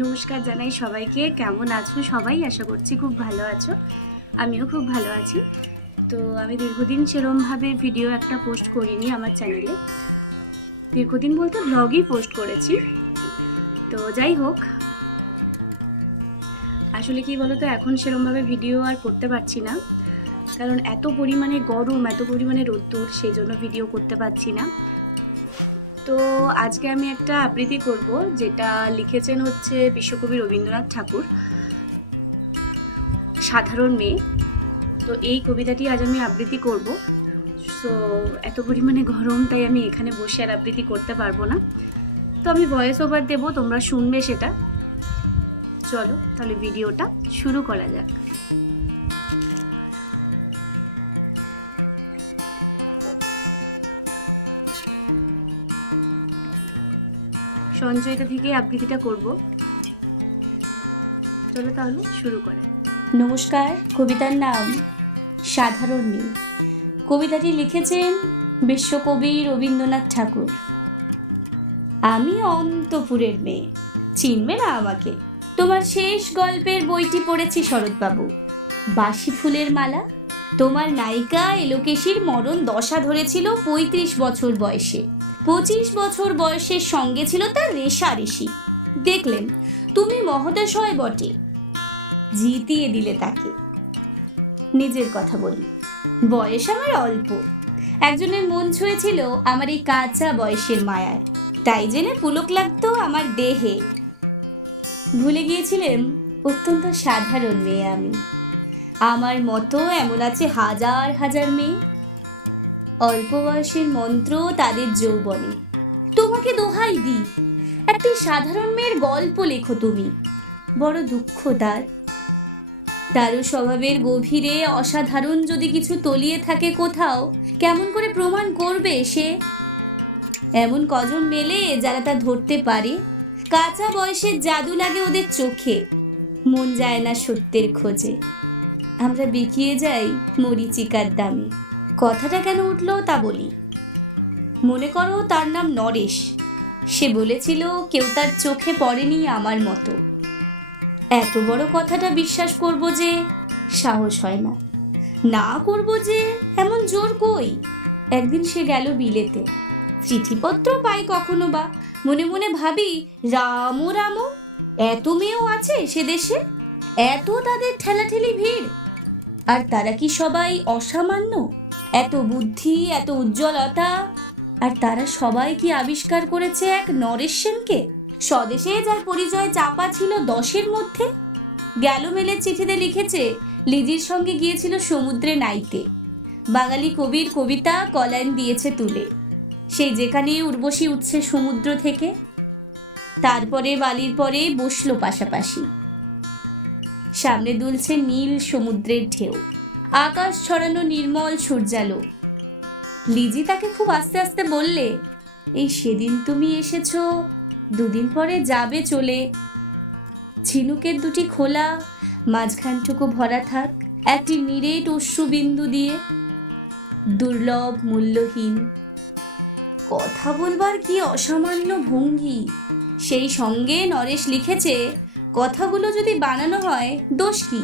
নমস্কার জানাই সবাইকে। কেমন আছো সবাই? আশা করছি খুব ভালো আছো। আমিও খুব ভালো আছি। তো আমি দীর্ঘদিন সেরমভাবে ভিডিও একটা পোস্ট করিনি আমার চ্যানেলে। দীর্ঘদিন বলতে ব্লগই পোস্ট করেছি। তো যাই হোক। আসলে কি বলতো, এখন সেরমভাবে ভিডিও আর করতে পারছি না। কারণ এত পরিমাণে গরম, এত পরিমাণে রোদ্দুর, সেই জন্য ভিডিও করতে পারছি না। তো আজকে আমি একটা আবৃত্তি করব যেটা লিখেছেন হচ্ছে বিশ্বকবি রবীন্দ্রনাথ ঠাকুর, সাধারণ মেয়ে। তো এই কবিতাটি আজ আমি আবৃত্তি করব। সো এত পরিমাণে গরম, তাই আমি এখানে বসে আর আবৃত্তি করতে পারব না। তো আমি ভয়েস ওভার দেবো, তোমরা শুনবে সেটা। চলো, তাহলে ভিডিওটা শুরু করা যাক। সঞ্চয়িতা থেকে আবৃত্তিটা করব। চলো তাহলে শুরু করে। নমস্কার, কবিতার নাম সাধারণ। মেয়ে কবিতাটি লিখেছেন বিশ্বকবি রবীন্দ্রনাথ ঠাকুর। আমি অন্তপুরের মেয়ে, চিনবে না আমাকে। তোমার শেষ গল্পের বইটি পড়েছি শরৎবাবু। বাসি ফুলের মালা, তোমার নায়িকা এলোকেশির মরণ দশা ধরেছিল পঁয়ত্রিশ বছর বয়সে। পঁচিশ বছর বয়সের সঙ্গে ছিল তার রেশারেশি দেখলেন, তুমি মহোদশয় বটে। জিতিয়ে দিলে তাকে। নিজের কথা বলি, বয়স আমার অল্প। একজনের মন ছুঁয়েছিল আমার এই কাঁচা বয়সের মায়ায়। তাই জেনে পুলক লাগতো আমার দেহে। ভুলে গিয়েছিলেন, অত্যন্ত সাধারণ মেয়ে আমি। আমার মতো এমন আছে হাজার হাজার মেয়ে। অল্প বয়সের মন্ত্র তাদের যৌবনে। তোমাকে দোহাই দি একটি সাধারণ মেয়ের গল্প লেখো তুমি। বড় দুঃখ তার। তারও স্বভাবের গভীরে অসাধারণ যদি কিছু তলিয়ে থাকে কোথাও, কেমন করে প্রমাণ করবে সে? এমন কজন মেলে যারা তা ধরতে পারে? কাঁচা বয়সের জাদু লাগে ওদের চোখে, মন যায় না সত্যের খোঁজে। আমরা বিকিয়ে যাই মরিচিকার দামে। কথাটা কেন উঠল তা বলি। মনে করো তার নাম নরেশ। সে বলেছিল, কেউ তার চোখে পড়েনি আমার মতো। এত বড় কথাটা বিশ্বাস করব যে সাহস হয় না। না করব যে এমন জোর কই? একদিন সে গেল বিলেতে। চিঠিপত্র পাই কখনো বা? মনে মনে ভাবি, রামো রামো, এত মেয়েও আছে সে দেশে? এত তাদের ঠেলাঠেলি ভিড়? আর তারা কি সবাই অসামান্য? এত বুদ্ধি, এত উজ্জ্বলতা। আর তারা সবাই কি আবিষ্কার করেছে এক নরেশ সেনকে স্বদেশে যার পরিচয় চাপা ছিল দশের মধ্যে। গেল মেলের চিঠিতে লিখেছে, লিজির সঙ্গে গিয়েছিল সমুদ্রে নাইতে। বাঙালি কবির কবিতা কলাইন দিয়েছে তুলে। সেই যেখানে উর্বশী উঠছে সমুদ্র থেকে, তারপরে বালির পরে বসল পাশাপাশি। সামনে দুলছে নীল সমুদ্রের ঢেউ। আকাশ ছড়ানো নির্মল সূর্যালো। লিজি তাকে খুব আস্তে আস্তে বললে, এই সেদিন তুমি এসেছ, দুদিন পরে যাবে চলে। ঝিনুকের দুটি খোলা, মাঝখানটুকু ভরা থাক, একটি নিরেট অশ্রুবিন্দু দিয়ে। দুর্লভ, মূল্যহীন। কথা বলবার কি অসামান্য ভঙ্গি। সেই সঙ্গে নরেশ লিখেছে, কথাগুলো যদি বানানো হয়, দোষ কি?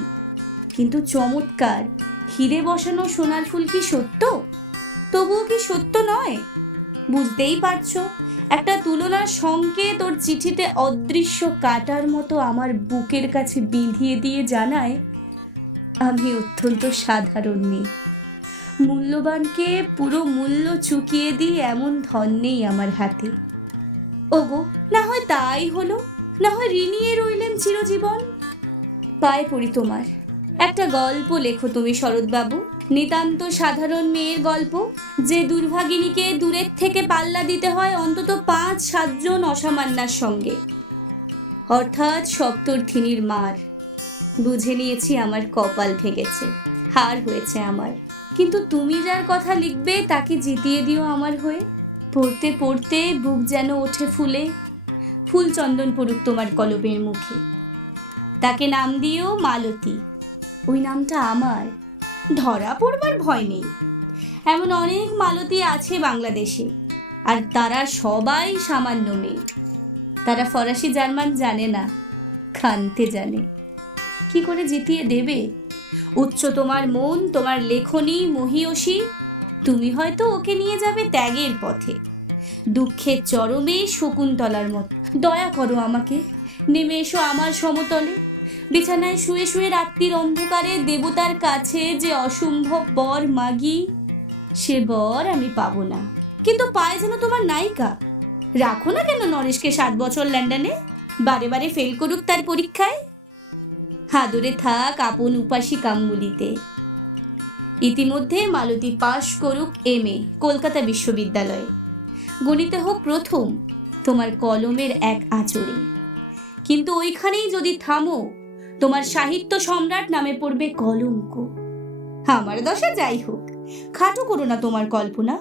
কিন্তু চমৎকার। হিরে বসানো সোনার ফুল কি সত্য? তবুও কি সত্য নয়? বুঝতেই পারছ, একটা তুলনার সংকেত ওর চিঠিতে অদৃশ্য কাটার মতো আমার বুকের কাছে বিঁধিয়ে দিয়ে জানায়, আমি অত্যন্ত সাধারণ মেয়ে। মূল্যবানকে পুরো মূল্য চুকিয়ে দিই এমন ধন নেই আমার হাতে। ওগো, না হয় তাই হলো, না হয় ঋণিয়ে রইলেন চিরজীবন। পায়ে পড়ি তোমার। একটা গল্প লেখো তুমি শরৎবাবু। নিতান্ত সাধারণ মেয়ের গল্প। যে দুর্ভাগিনীকে দূরের থেকে পাল্লা দিতে হয় অন্তত পাঁচ সাতজন অসামান্যার সঙ্গে। অর্থাৎ সপ্তর্থিনীর মার। বুঝে নিয়েছি আমার কপাল ভেঙেছে, হার হয়েছে আমার। কিন্তু তুমি যার কথা লিখবে তাকে জিতিয়ে দিও আমার হয়ে। পড়তে পড়তে বুক যেন ওঠে ফুলে। ফুল চন্দন পড়ুক তোমার কলবের মুখে। তাকে নাম দিও মালতী। ওই নামটা আমার। ধরা পড়বার ভয় নেই। এমন অনেক মালতী আছে বাংলাদেশে, আর তারা সবাই সামান্য মেয়ে। তারা ফরাসি জার্মান জানে না, খানতে জানে। কি করে জিতিয়ে দেবে? উচ্চ তোমার মন, তোমার লেখনী, মহিয়সী। তুমি হয়তো ওকে নিয়ে যাবে ত্যাগের পথে। দুঃখের চরমে শকুন্তলার মতো। দয়া করো আমাকে, নেমে এসো আমার সমতলে। বিছানায় শুয়ে শুয়ে রাত্রির অন্ধকারে দেবতার কাছে যে অসম্ভব বর মাগি, সে বর আমি পাবো না। কিন্তু পায় যেন তোমার নায়িকা। রাখো না কেন নরেশকে সাত বছর লন্ডনে? বারে বারে ফেল করুক তার পরীক্ষায়। হাদরে থাক আপন উপাসী কাম্বুলিতে ইতিমধ্যে মালতী পাশ করুক এম এ, কলকাতা বিশ্ববিদ্যালয়ে। গণিতে হোক প্রথম, তোমার কলমের এক আঁচড়ে। কিন্তু ওইখানেই যদি থামো তোমার সাহিত্য সম্রাট নামে পড়বে কলঙ্ক। আমার দশা যাই হোক, খাটো করো না তোমার কল্পনা।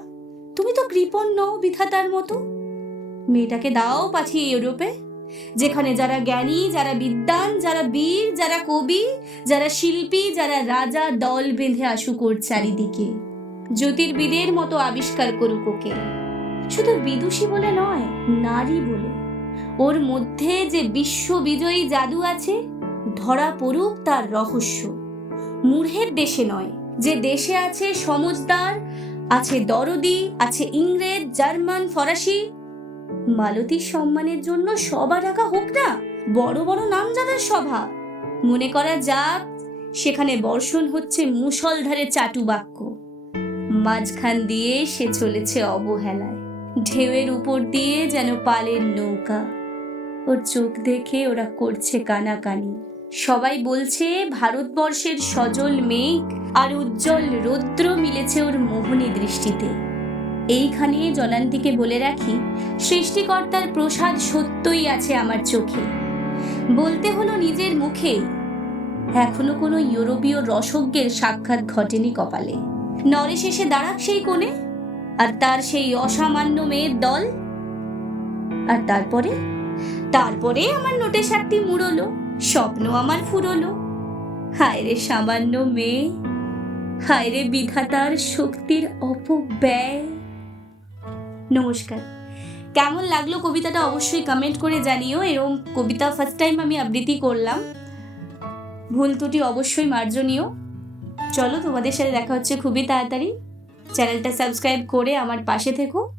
তুমি তো কৃপণ নও বিধাতার মতো। মেয়েটাকে দাও পাঠিয়ে ইউরোপে যেখানে যারা জ্ঞানী, যারা বিদ্বান, যারা বীর, যারা কবি, যারা শিল্পী, যারা রাজা দল বেঁধে আসুক ওর চারিদিকে। জ্যোতির্বিদের মতো আবিষ্কার করুক ওকে। শুধু বিদুষী বলে নয়, নারী বলে। ওর মধ্যে যে বিশ্ববিজয়ী জাদু আছে ধরা পড়ুক তার রহস্য। মূঢ়ের দেশে নয়, যে দেশে আছে সমজদার, আছে দরদি, আছে ইংরেজ, জার্মান, ফরাসি। মালতীর সম্মানের জন্য সভা ডাকা হোক না, বড় বড় নামজাদার সভা। মনে করা যাক, সেখানে বর্ষণ হচ্ছে মুষলধারে চাটু বাক্য। মাঝখান দিয়ে সে চলেছে অবহেলায়। ঢেউয়ের উপর দিয়ে যেন পালের নৌকা। ওর চোখ দেখে ওরা করছে কানাকানি। সবাই বলছে, ভারতবর্ষের সজল মেঘ আর উজ্জ্বল রৌদ্র মিলেছে ওর মোহনী দৃষ্টিতে। এইখানে জনান্তিকে বলে রাখি, সৃষ্টিকর্তার প্রসাদ সত্যই আছে আমার চোখে। বলতে হলো নিজের মুখে। এখনও কোনো ইউরোপীয় রসজ্ঞের সাক্ষাৎ ঘটেনি কপালে। নরেশ এসে দাঁড়াক সেই কোণে, আর তার সেই অসামান্য মেয়ের দল। আর তারপরে? তারপরে আমার নোটে সাতটি মুড়লো। স্বপ্ন আমার ফুরলো। হায় রে সামান্য মেয়ে হায় রে বিধাতার শক্তির অপব্যয়। নমস্কার। কেমন লাগল কবিতাটা অবশ্যই কমেন্ট করে জানিও এরকম কবিতা ফার্স্ট টাইম আমি আবৃত্তি করলাম। ভুল ত্রুটি অবশ্যই মার্জনীয়। চলো তোমাদের সাথে দেখা হচ্ছে খুবই তাড়াতাড়ি। চ্যানেলটা সাবস্ক্রাইব করে আমার পাশে থেকো।